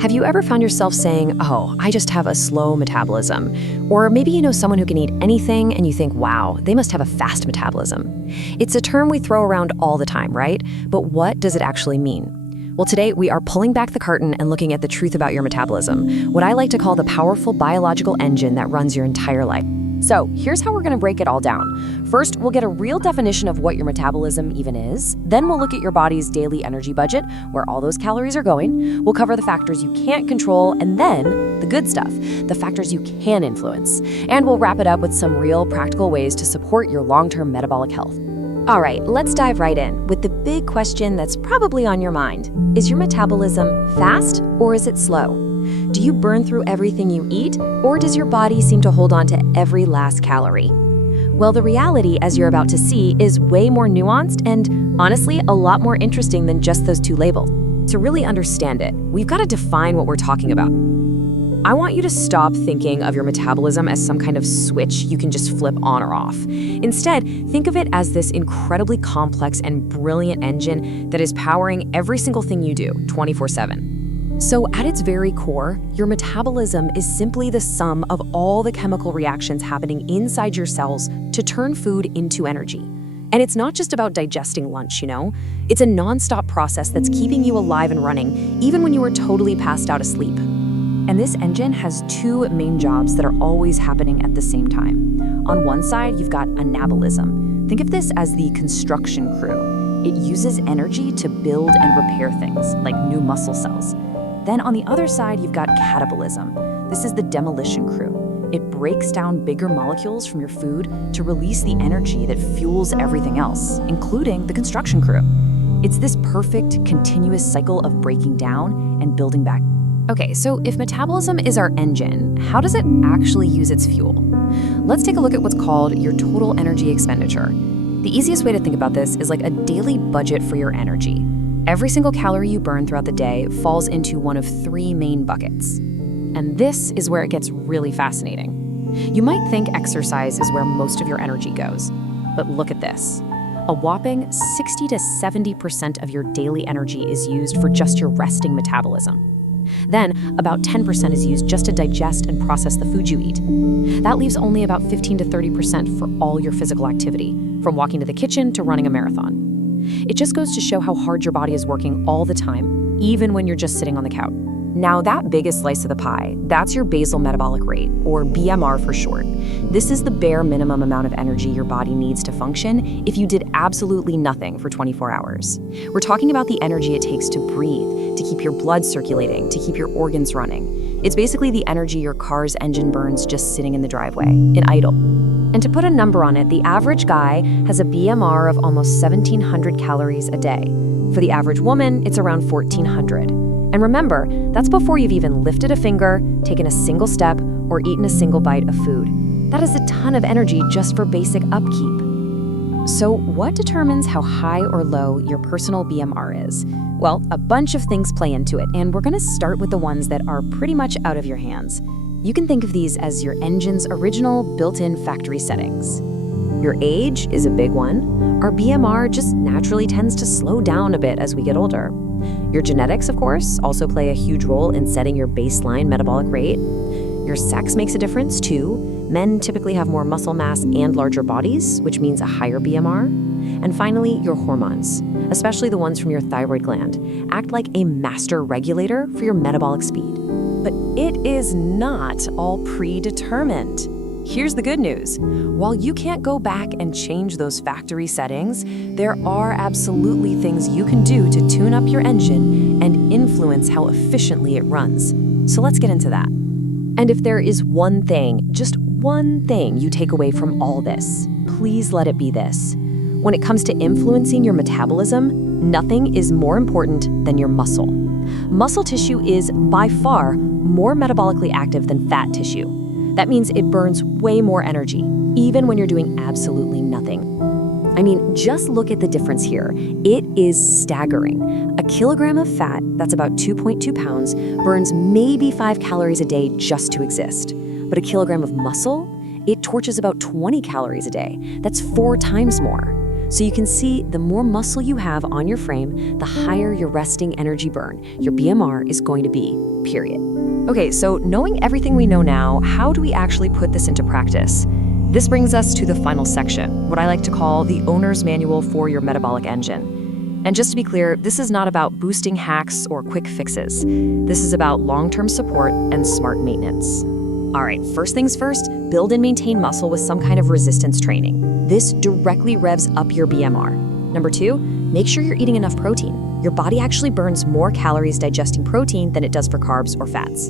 Have you ever found yourself saying, oh, I just have a slow metabolism? Or maybe you know someone who can eat anything and you think, wow, they must have a fast metabolism. It's a term we throw around all the time, right? But what does it actually mean? Well, today we are pulling back the curtain and looking at the truth about your metabolism, what I like to call the powerful biological engine that runs your entire life. So here's how we're going to break it all down. First, we'll get a real definition of what your metabolism even is. Then we'll look at your body's daily energy budget, where all those calories are going. We'll cover the factors you can't control, and then the good stuff, the factors you can influence. And we'll wrap it up with some real practical ways to support your long-term metabolic health. All right, let's dive right in with the big question that's probably on your mind. Is your metabolism fast or is it slow? Do you burn through everything you eat, or does your body seem to hold on to every last calorie? Well, the reality, as you're about to see, is way more nuanced and, honestly, a lot more interesting than just those two labels. To really understand it, we've got to define what we're talking about. I want you to stop thinking of your metabolism as some kind of switch you can just flip on or off. Instead, think of it as this incredibly complex and brilliant engine that is powering every single thing you do 24/7. So at its very core, your metabolism is simply the sum of all the chemical reactions happening inside your cells to turn food into energy. And it's not just about digesting lunch, you know? It's a nonstop process that's keeping you alive and running, even when you are totally passed out asleep. And this engine has two main jobs that are always happening at the same time. On one side, you've got anabolism. Think of this as the construction crew. It uses energy to build and repair things, like new muscle cells. Then on the other side, you've got catabolism. This is the demolition crew. It breaks down bigger molecules from your food to release the energy that fuels everything else, including the construction crew. It's this perfect, continuous cycle of breaking down and building back. Okay, so if metabolism is our engine, how does it actually use its fuel? Let's take a look at what's called your total energy expenditure. The easiest way to think about this is like a daily budget for your energy. Every single calorie you burn throughout the day falls into one of three main buckets. And this is where it gets really fascinating. You might think exercise is where most of your energy goes, but look at this. A whopping 60 to 70% of your daily energy is used for just your resting metabolism. Then, about 10% is used just to digest and process the food you eat. That leaves only about 15 to 30% for all your physical activity, from walking to the kitchen to running a marathon. It just goes to show how hard your body is working all the time, even when you're just sitting on the couch. Now, that biggest slice of the pie, that's your basal metabolic rate, or BMR for short. This is the bare minimum amount of energy your body needs to function if you did absolutely nothing for 24 hours. We're talking about the energy it takes to breathe, to keep your blood circulating, to keep your organs running. It's basically the energy your car's engine burns just sitting in the driveway, in idle. And to put a number on it, the average guy has a BMR of almost 1,700 calories a day. For the average woman, it's around 1,400. And remember, that's before you've even lifted a finger, taken a single step, or eaten a single bite of food. That is a ton of energy just for basic upkeep. So what determines how high or low your personal BMR is? Well, a bunch of things play into it, and we're going to start with the ones that are pretty much out of your hands. You can think of these as your engine's original built-in factory settings. Your age is a big one. Our BMR just naturally tends to slow down a bit as we get older. Your genetics, of course, also play a huge role in setting your baseline metabolic rate. Your sex makes a difference, too. Men typically have more muscle mass and larger bodies, which means a higher BMR. And finally, your hormones, especially the ones from your thyroid gland, act like a master regulator for your metabolic speed. But it is not all predetermined. Here's the good news. While you can't go back and change those factory settings, there are absolutely things you can do to tune up your engine and influence how efficiently it runs. So let's get into that. And if there is one thing, just one thing you take away from all this, please let it be this. When it comes to influencing your metabolism, nothing is more important than your muscle. Muscle tissue is, by far, more metabolically active than fat tissue. That means it burns way more energy, even when you're doing absolutely nothing. I mean, just look at the difference here. It is staggering. A kilogram of fat, that's about 2.2 pounds, burns maybe 5 calories a day just to exist. But a kilogram of muscle, it torches about 20 calories a day. That's 4 times more. So you can see the more muscle you have on your frame, the higher your resting energy burn, your BMR, is going to be, period. Okay, so knowing everything we know now, how do we actually put this into practice? This brings us to the final section, what I like to call the owner's manual for your metabolic engine. And just to be clear, this is not about boosting hacks or quick fixes. This is about long-term support and smart maintenance. All right, first things first, build and maintain muscle with some kind of resistance training. This directly revs up your BMR. Number 2, make sure you're eating enough protein. Your body actually burns more calories digesting protein than it does for carbs or fats.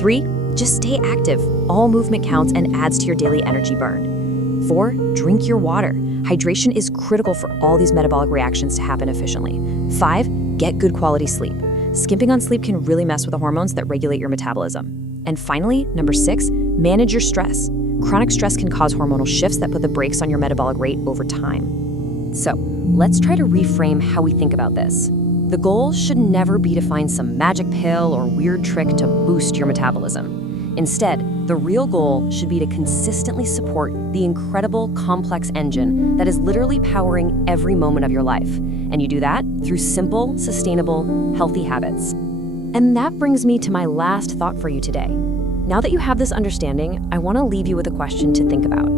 3, just stay active. All movement counts and adds to your daily energy burn. 4, drink your water. Hydration is critical for all these metabolic reactions to happen efficiently. 5, get good quality sleep. Skimping on sleep can really mess with the hormones that regulate your metabolism. And finally, number 6, manage your stress. Chronic stress can cause hormonal shifts that put the brakes on your metabolic rate over time. So, let's try to reframe how we think about this. The goal should never be to find some magic pill or weird trick to boost your metabolism. Instead, the real goal should be to consistently support the incredible, complex engine that is literally powering every moment of your life. And you do that through simple, sustainable, healthy habits. And that brings me to my last thought for you today. Now that you have this understanding, I want to leave you with a question to think about.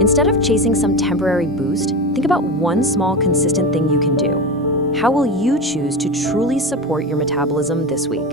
Instead of chasing some temporary boost, think about one small, consistent thing you can do. How will you choose to truly support your metabolism this week?